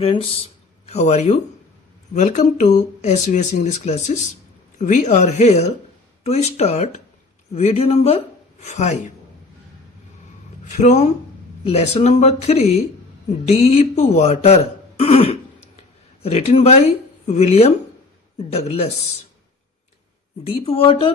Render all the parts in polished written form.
students, how are you? Welcome to SVS English classes. We are here to start video number 5 from lesson number 3, Deep Water, written by William Douglas. Deep water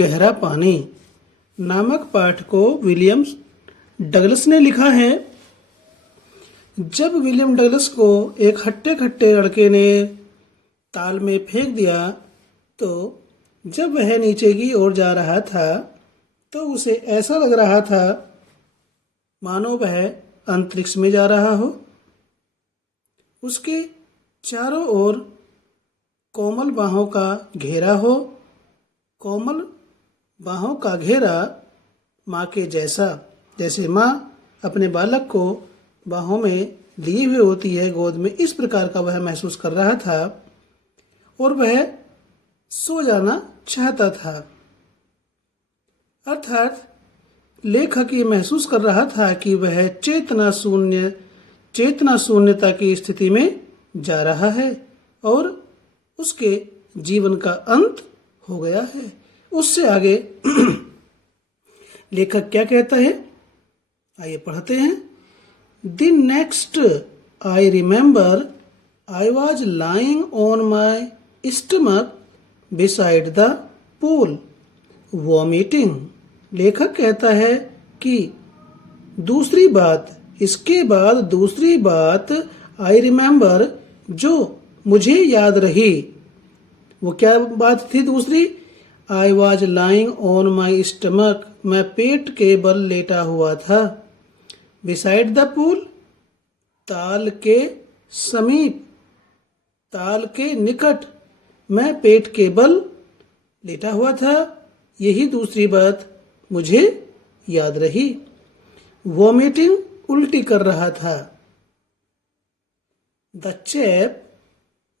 गहरा पानी नामक पाठ को William Douglas ने लिखा है। जब William Douglas को एक हट्टे खट्टे लड़के ने ताल में फेंक दिया तो जब वह नीचे की ओर जा रहा था तो उसे ऐसा लग रहा था मानो वह अंतरिक्ष में जा रहा हो। उसके चारों ओर कोमल बाहों का घेरा हो। कोमल बाहों का घेरा माँ के जैसा, जैसे माँ अपने बालक को बाहों में लिए हुए होती है गोद में, इस प्रकार का वह महसूस कर रहा था और वह सो जाना चाहता था। अर्थात लेखक ये महसूस कर रहा था कि वह चेतना शून्यता की स्थिति में जा रहा है और उसके जीवन का अंत हो गया है। उससे आगे लेखक क्या कहता है, आइए पढ़ते हैं। The next I remember I was lying on my stomach beside the pool vomiting. लेखक कहता है कि इसके बाद दूसरी बात आई रिमेंबर, जो मुझे याद रही। वो क्या बात थी दूसरी? I was lying on my stomach, मैं पेट के बल लेटा हुआ था। बिसाइड द पूल, ताल के समीप, ताल के निकट मैं पेट के बल लेटा हुआ था। यही दूसरी बात मुझे याद रही। वॉमिटिंग, उल्टी कर रहा था। The chap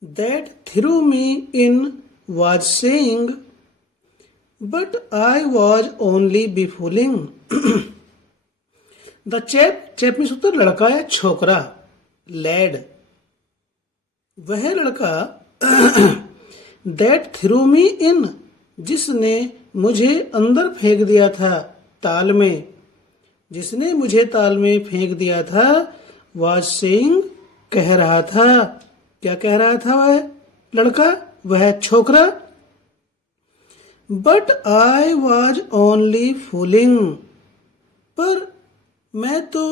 that threw me in was saying, but I was only befooling. The chap में सूत्र लड़का या छोकरा, lad। वह लड़का that threw me in, जिसने मुझे अंदर फेंक दिया था ताल में, जिसने मुझे ताल में फेंक दिया था, was saying, कह रहा था। क्या कह रहा था वह लड़का, वह छोकरा? But I was only fooling, पर मैं तो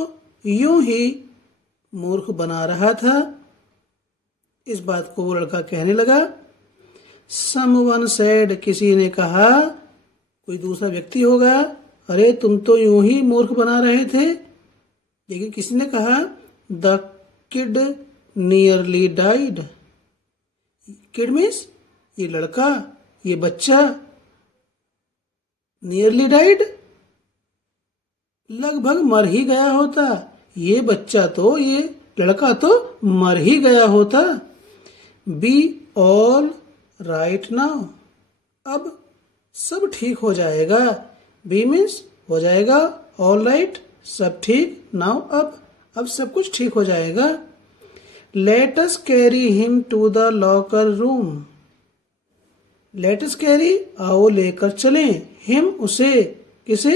यूं ही मूर्ख बना रहा था। इस बात को वो लड़का कहने लगा। समवन सेड, किसी ने कहा, कोई दूसरा व्यक्ति होगा, अरे तुम तो यूं ही मूर्ख बना रहे थे। लेकिन किसी ने कहा, the kid nearly died. Kid means ये लड़का, ये बच्चा। नियरली डाइड, लगभग मर ही गया होता। ये बच्चा तो, ये लड़का तो मर ही गया होता। बी ऑल राइट नाउ, अब सब ठीक हो जाएगा। बी मीन्स हो जाएगा, ऑल राइट सब ठीक, नाउ अब सब कुछ ठीक हो जाएगा। Let us carry him to the locker room. Let us carry, आओ लेकर चलें, him उसे, किसे?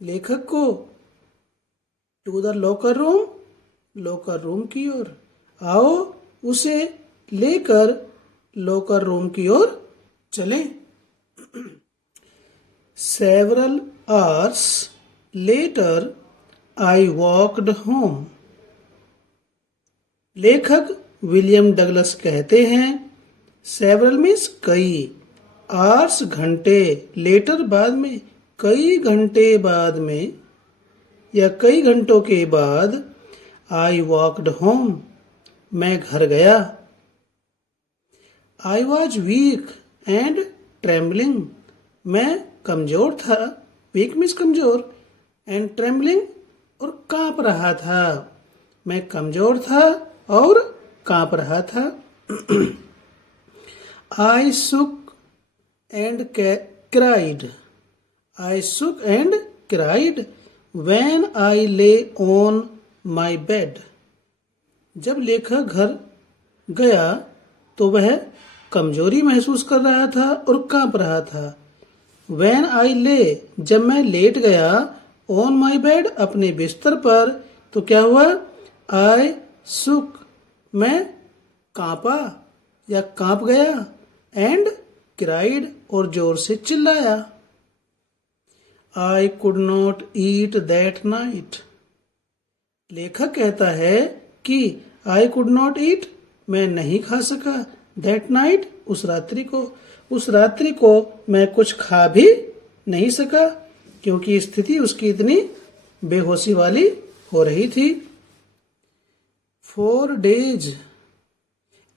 लेखक को। To the locker room, locker room की ओर, आओ उसे लेकर locker room की ओर चलें। Several hours later, I walked home. लेखक विलियम डगलस कहते हैं, सेवरल मीन्स कई, आवर्स घंटे, लेटर बाद में, कई घंटे बाद में या कई घंटों के बाद, आई वॉकड होम, मैं घर गया। I was weak and trembling, मैं कमजोर था। वीक मीन्स कमजोर, एंड ट्रेम्बलिंग और कांप रहा था। मैं कमजोर था और कांप रहा था। I shook and cried. I shook and cried when I lay on my bed. जब लेखक घर गया तो वह कमजोरी महसूस कर रहा था और कांप रहा था। When I lay, जब मैं लेट गया, on my bed, अपने बिस्तर पर, तो क्या हुआ? I shook, मैं कांपा या कांप गया, and cried, और जोर से चिल्लाया। I could not eat that night. लेखक कहता है कि I could not eat, मैं नहीं खा सका, that night, उस रात्रि को मैं कुछ खा भी नहीं सका, क्योंकि स्थिति उसकी इतनी बेहोशी वाली हो रही थी। 4 days,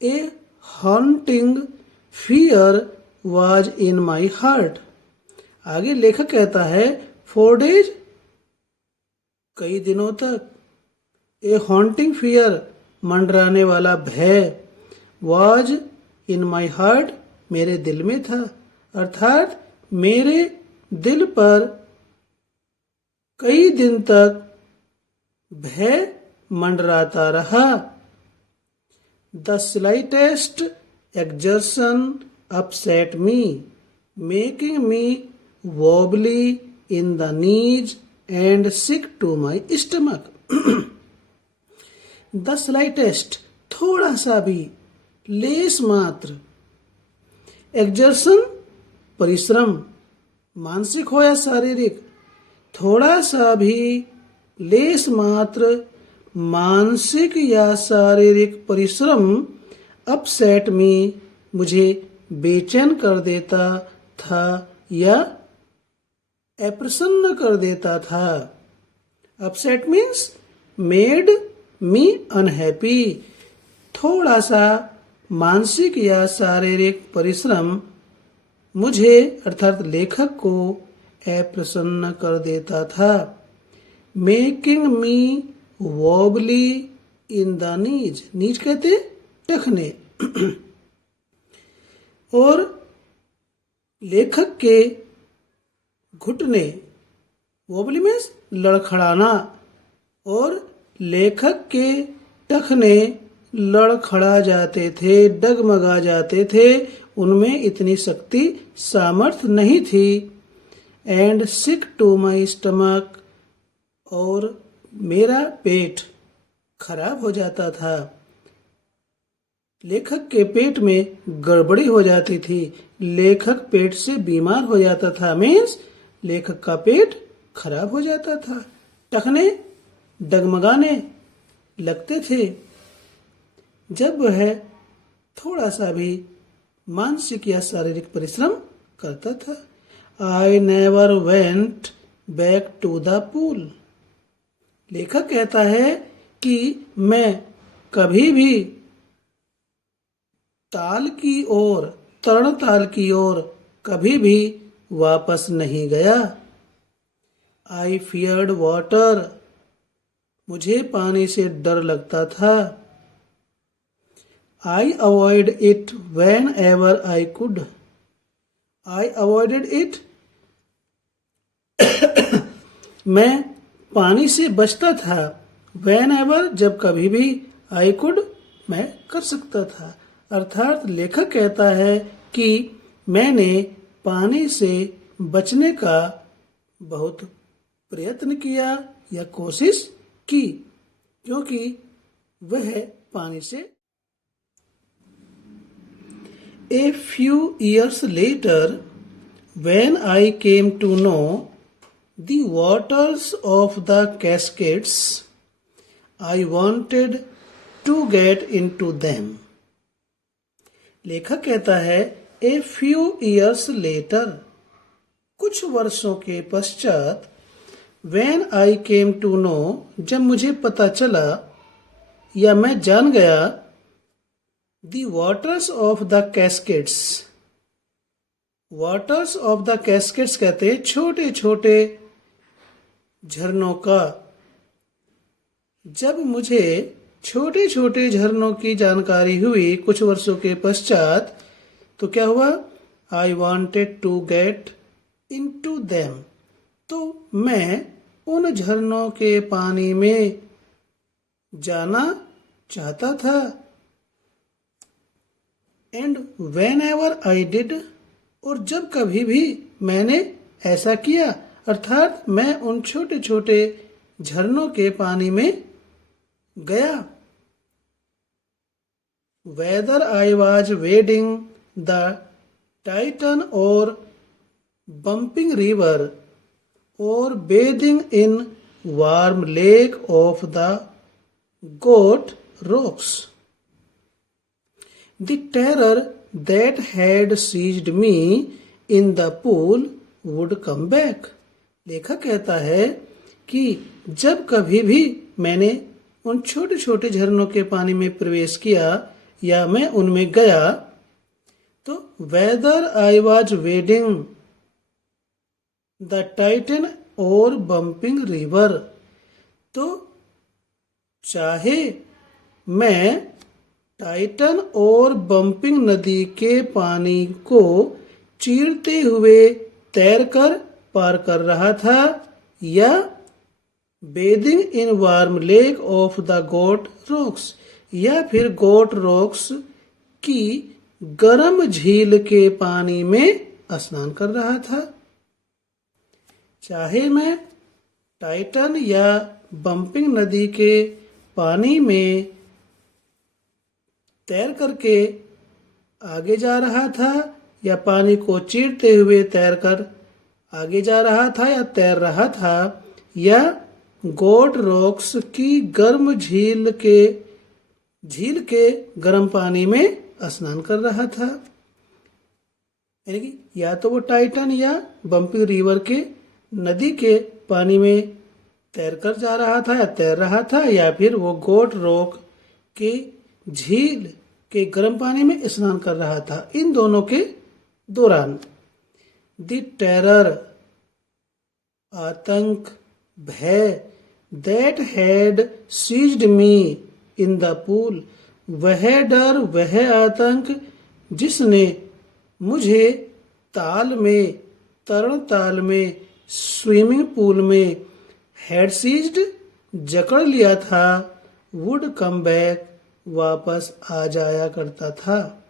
a haunting fear was in my heart. आगे लेखक कहता है 4 days, कई दिनों तक, ए हॉन्टिंग फियर, मंडराने वाला भय, वाज इन माई हार्ट, मेरे दिल में था, अर्थात मेरे दिल पर कई दिन तक भय मंडराता रहा। The slightest exertion upset me, making me wobbly in the knees and sick to my stomach. The slightest, थोड़ा सा भी, लेस मात्र, एक्सर्शन, परिश्रम, मानसिक हो या शारीरिक, थोड़ा सा भी, लेस मात्र, मानसिक या शारीरिक परिश्रम, अपसेट में, मुझे बेचैन कर देता था या अप्रसन्न कर देता था। Upset means made me unhappy, थोड़ा सा मानसिक या शारीरिक परिश्रम मुझे अर्थात लेखक को अप्रसन्न कर देता था। Making me wobbly in the knees, knees कहते टखने, और लेखक के घुटने, वॉबली मीन्स लड़खड़ाना, और लेखक के टखने लड़खड़ा जाते थे, डगमगा जाते थे, उनमें इतनी शक्ति सामर्थ्य नहीं थी। And sick to my stomach, और मेरा पेट खराब हो जाता था, लेखक के पेट में गड़बड़ी हो जाती थी, लेखक पेट से बीमार हो जाता था, मीन्स लेखक का पेट खराब हो जाता था, टखने डगमगाने लगते थे जब वह थोड़ा सा भी मानसिक या शारीरिक परिश्रम करता था। I never went back to the pool, लेखक कहता है कि मैं कभी भी ताल की ओर, तरण ताल की ओर कभी भी वापस नहीं गया। आई फियर्ड वाटर, मुझे पानी से डर लगता था। I avoid it when ever I could, I avoided it, मैं पानी से बचता था, वेन एवर, जब कभी भी, आई कुड, मैं कर सकता था। अर्थात लेखक कहता है कि मैंने पानी से बचने का बहुत प्रयत्न किया या कोशिश की, क्योंकि वह पानी से। A few years later, when I came to know the waters of the Cascades, I wanted to get into them. लेखक कहता है A few years later, कुछ वर्षों के पश्चात, when I came to know, जब मुझे पता चला या मैं जान गया, the waters of the cascades, waters of the cascades कहते हैं छोटे छोटे झरनों का। जब मुझे छोटे छोटे झरनों की जानकारी हुई कुछ वर्षों के पश्चात, तो क्या हुआ? I wanted to get into them, तो मैं उन झरनों के पानी में जाना चाहता था। And when ever I did, और जब कभी भी मैंने ऐसा किया, अर्थात मैं उन छोटे छोटे झरनों के पानी में गया। Whether I was wading the Tieton और बम्पिंग रिवर और bathing in Warm Lake of the Goat Rocks, the terror that had seized me in the pool would come back। लेखक कहता है कि जब कभी भी मैंने उन छोटे छोटे झरनों के पानी में प्रवेश किया या मैं उनमें गया, तो weather I was wading the Tieton और बम्पिंग रिवर, तो चाहे मैं टाइटन और बम्पिंग नदी के पानी को चीरते हुए तैरकर पार कर रहा था, या bathing in Warm Lake of the Goat Rocks, या फिर गोट रॉक्स की गर्म झील के पानी में स्नान कर रहा था। चाहे मैं टाइटन या बम्पिंग नदी के पानी में तैर करके आगे जा रहा था, या पानी को चीरते हुए तैरकर आगे जा रहा था या तैर रहा था, या गोट रॉक्स की गर्म झील के गर्म पानी में स्नान कर रहा था। यानी कि या तो वो टाइटन या बम्पिंग रिवर के नदी के पानी में तैरकर जा रहा था या तैर रहा था, या फिर वो गोट रॉक के झील के गर्म पानी में स्नान कर रहा था। इन दोनों के दौरान द टेरर, आतंक, भय, that had seized me in the pool, वह डर, वह आतंक जिसने मुझे ताल में, तरण ताल में, स्विमिंग पूल में हैड सीज्ड, जकड़ लिया था, वुड कम बैक, वापस आ जाया करता था।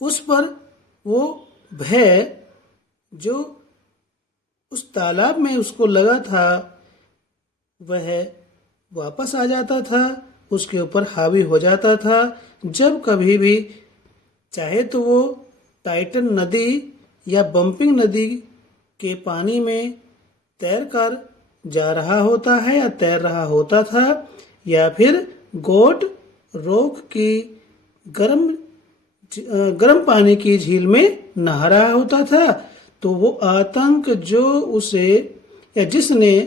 उस पर वो भय जो उस तालाब में उसको लगा था, वह वापस आ जाता था, उसके ऊपर हावी हो जाता था। जब कभी भी चाहे तो वो टाइटन नदी या बम्पिंग नदी के पानी में तैरकर जा रहा होता है या तैर रहा होता था, या फिर गोट रॉक की गर्म पानी की झील में नहा रहा होता था, तो वो आतंक जो उसे या जिसने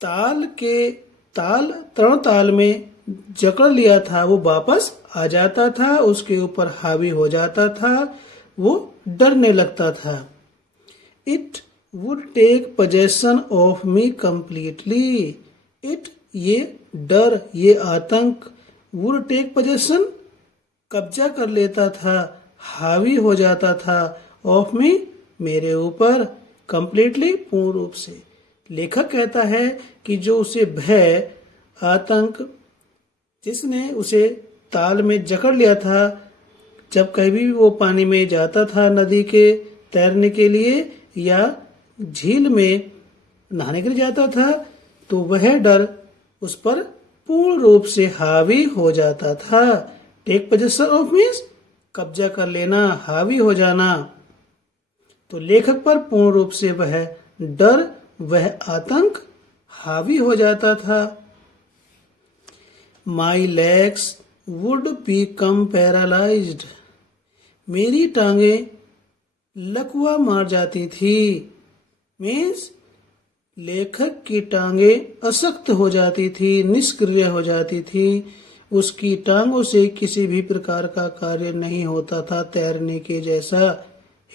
तरण ताल में जकड़ लिया था, वो वापस आ जाता था, उसके ऊपर हावी हो जाता था, वो डरने लगता था। It would take possession of me completely, it ये डर, ये आतंक, वुड टेक पोजेशन कब्जा कर लेता था, हावी हो जाता था, ऑफ मी मेरे ऊपर, कंप्लीटली पूर्ण रूप से। लेखक कहता है कि जो उसे भय, आतंक जिसने उसे ताल में जकड़ लिया था, जब कभी भी वो पानी में जाता था नदी के तैरने के लिए या झील में नहाने के लिए जाता था, तो वह डर उस पर पूर्ण रूप से हावी हो जाता था। टेक पोजेशन ऑफ मीन्स कब्जा कर लेना, हावी हो जाना। तो लेखक पर पूर्ण रूप से वह डर, वह आतंक हावी हो जाता था। My legs would become paralysed, मेरी टांगे लकवा मार जाती थी। मीन्स लेखक की टांगे अशक्त हो जाती थी, निष्क्रिय हो जाती थी, उसकी टांगों से किसी भी प्रकार का कार्य नहीं होता था। तैरने के जैसा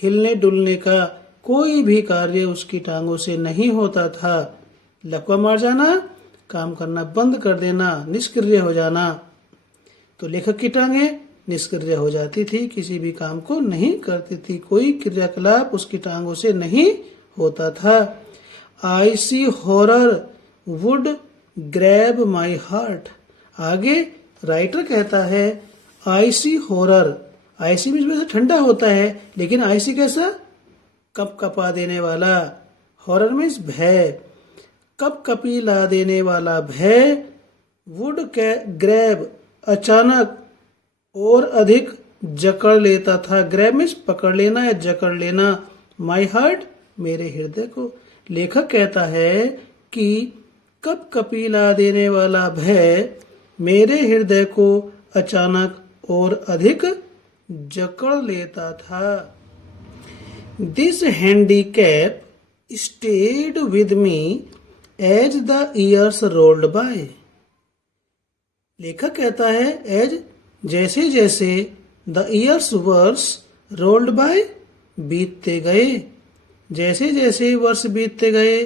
हिलने डुलने का कोई भी कार्य उसकी टांगों से नहीं होता था। लकवा मार जाना, काम करना बंद कर देना, निष्क्रिय हो जाना। तो लेखक की टांगे निष्क्रिय हो जाती थी, किसी भी काम को नहीं करती थी, कोई क्रियाकलाप उसकी टांगों से नहीं होता था। I see horror would grab my heart, आगे राइटर कहता है आइसी हॉरर। आइसी मीन्स वैसे ठंडा होता है, लेकिन आइसी कैसा? कप कपा देने वाला। हॉरर मीन्स भय, कप कपी ला देने वाला भय। वुड ग्रैब अचानक और अधिक जकड़ लेता था। ग्रैब मीन्स पकड़ लेना या जकड़ लेना। माई हार्ट मेरे हृदय को। लेखक कहता है कि कप कपी ला देने वाला भय मेरे हृदय को अचानक और अधिक जकड़ लेता था। This handicap stayed with me as the years rolled by. लेखक कहता है एज जैसे जैसे द ईयर्स वर्ष रोल्ड बाय बीतते गए, जैसे जैसे वर्ष बीतते गए।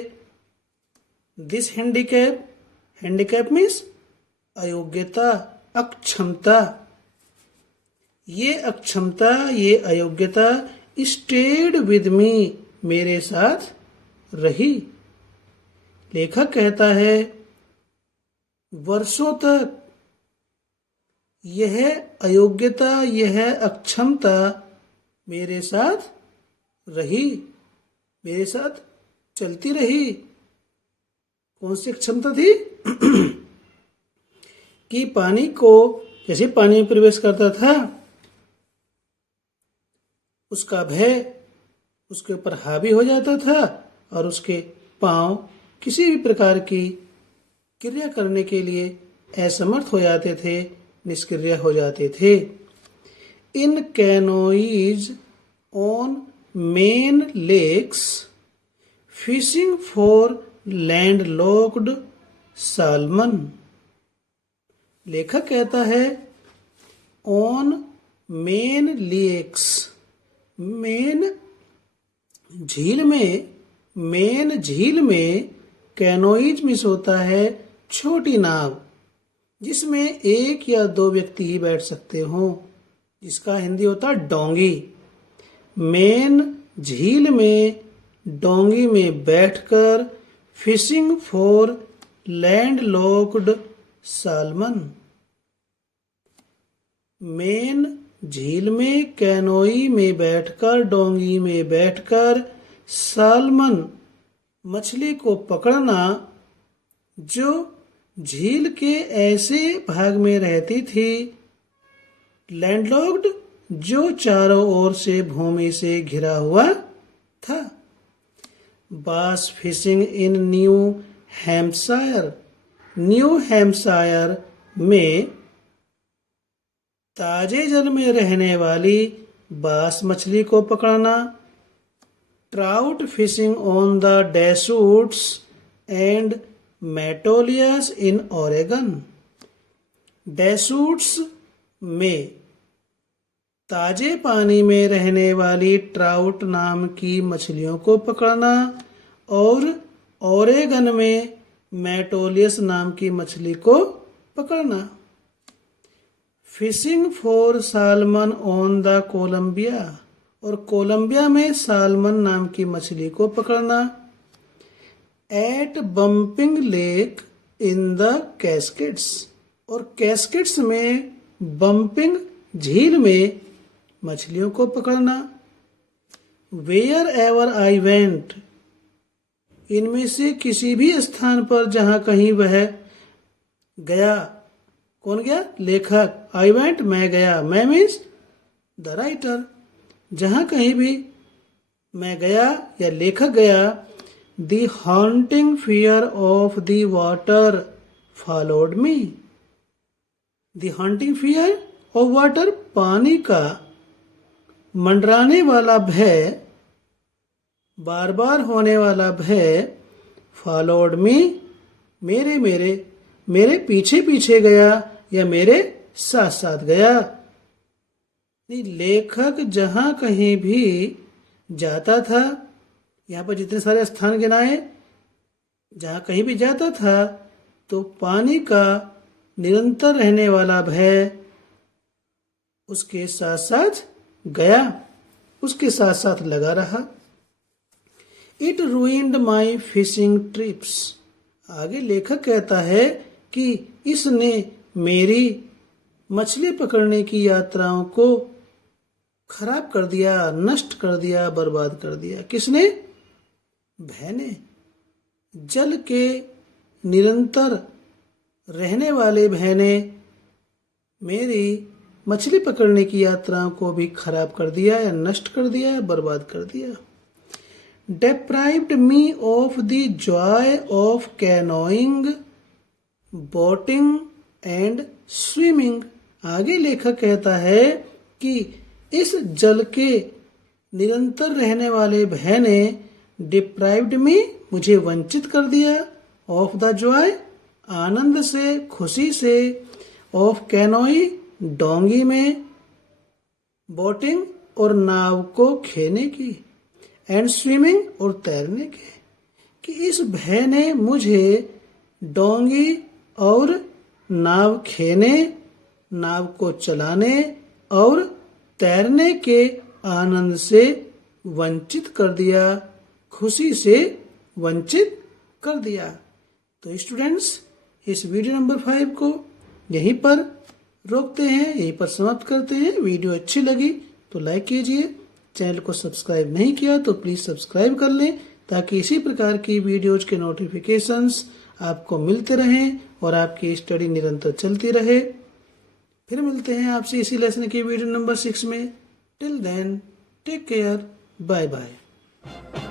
दिस हैंडीकैप, हैंडीकैप मीन्स अयोग्यता, अक्षमता। ये अक्षमता, ये अयोग्यता स्टेड विद मी मेरे साथ रही। लेखक कहता है वर्षों तक यह अयोग्यता, यह अक्षमता मेरे साथ रही, मेरे साथ चलती रही। कौन सी क्षमता थी? कि पानी को जैसे पानी में प्रवेश करता था, उसका भय उसके ऊपर हावी हो जाता था और उसके पांव किसी भी प्रकार की क्रिया करने के लिए असमर्थ हो जाते थे, निष्क्रिय हो जाते थे। In canoes on Maine lakes fishing for landlocked salmon. लेखक कहता है ऑन मेन लेक्स, मेन झील में, मेन झील में कैनोइज मीन्स होता है छोटी नाव जिसमें एक या दो व्यक्ति ही बैठ सकते हो, जिसका हिंदी होता है डोंगी। मेन झील में डोंगी में बैठकर fishing for landlocked salmon. Main झील में कैनोई में बैठकर, डोंगी में बैठकर सालमन मछली को पकड़ना जो झील के ऐसे भाग में रहती थी, लैंडलॉक्ड जो चारों ओर से भूमि से घिरा हुआ था। बास fishing in new Hampshire, new Hampshire में ताजे जल में रहने वाली बास मछली को पकड़ना। Trout fishing on the Deschutes and Metolius in Oregon. Deschutes में ताजे पानी में रहने वाली ट्राउट नाम की मछलियों को पकड़ना और ओरेगन में मेटोलियस नाम की मछली को पकड़ना। Fishing for salmon on the Columbia, और कोलंबिया में सालमन नाम की मछली को पकड़ना। At Bumping Lake in the Cascades, और कैस्केट्स में बम्पिंग झील में मछलियों को पकड़ना। वेयर एवर आई वेंट, इनमें से किसी भी स्थान पर जहां कहीं वह गया। कौन गया? लेखक। आई वेंट मैं गया, मैं मीन्स द राइटर। जहां कहीं भी मैं गया या लेखक गया, the haunting fear of the water followed me. The haunting fear of water, पानी का मंडराने वाला भय, बार बार होने वाला भय, फॉलोड मी मेरे पीछे पीछे गया या मेरे साथ साथ गया। लेखक जहां कहीं भी जाता था, यहाँ पर जितने सारे स्थान गिनाए, जहां कहीं भी जाता था तो पानी का निरंतर रहने वाला भय उसके साथ साथ गया, उसके साथ साथ लगा रहा। It ruined my fishing trips. आगे लेखक कहता है कि इसने मेरी मछली पकड़ने की यात्राओं को खराब कर दिया, नष्ट कर दिया, बर्बाद कर दिया। किसने? भय ने। जल के निरंतर रहने वाले भय ने मेरी मछली पकड़ने की यात्राओं को भी खराब कर दिया या नष्ट कर दिया या बर्बाद कर दिया। Deprived me of the joy of canoeing, boating and swimming। आगे लेखक कहता है कि इस जल के निरंतर रहने वाले भय ने डिप्राइव्ड मी मुझे वंचित कर दिया, ऑफ द जॉय आनंद से, खुशी से, ऑफ कैनोई डोंगी में, बोटिंग और नाव को खेने की, एंड स्विमिंग और तैरने के। कि इस भय ने मुझे डोंगी और नाव खेने, नाव को चलाने और तैरने के आनंद से वंचित कर दिया, खुशी से वंचित कर दिया। तो स्टूडेंट्स, इस वीडियो नंबर 5 को यहीं पर रोकते हैं, यहीं पर समाप्त करते हैं। वीडियो अच्छी लगी तो लाइक कीजिए, चैनल को सब्सक्राइब नहीं किया तो प्लीज सब्सक्राइब कर लें, ताकि इसी प्रकार की वीडियोज के नोटिफिकेशंस आपको मिलते रहें और आपकी स्टडी निरंतर चलती रहे। फिर मिलते हैं आपसे इसी लेसन की वीडियो नंबर 6 में। Till then take care, bye bye.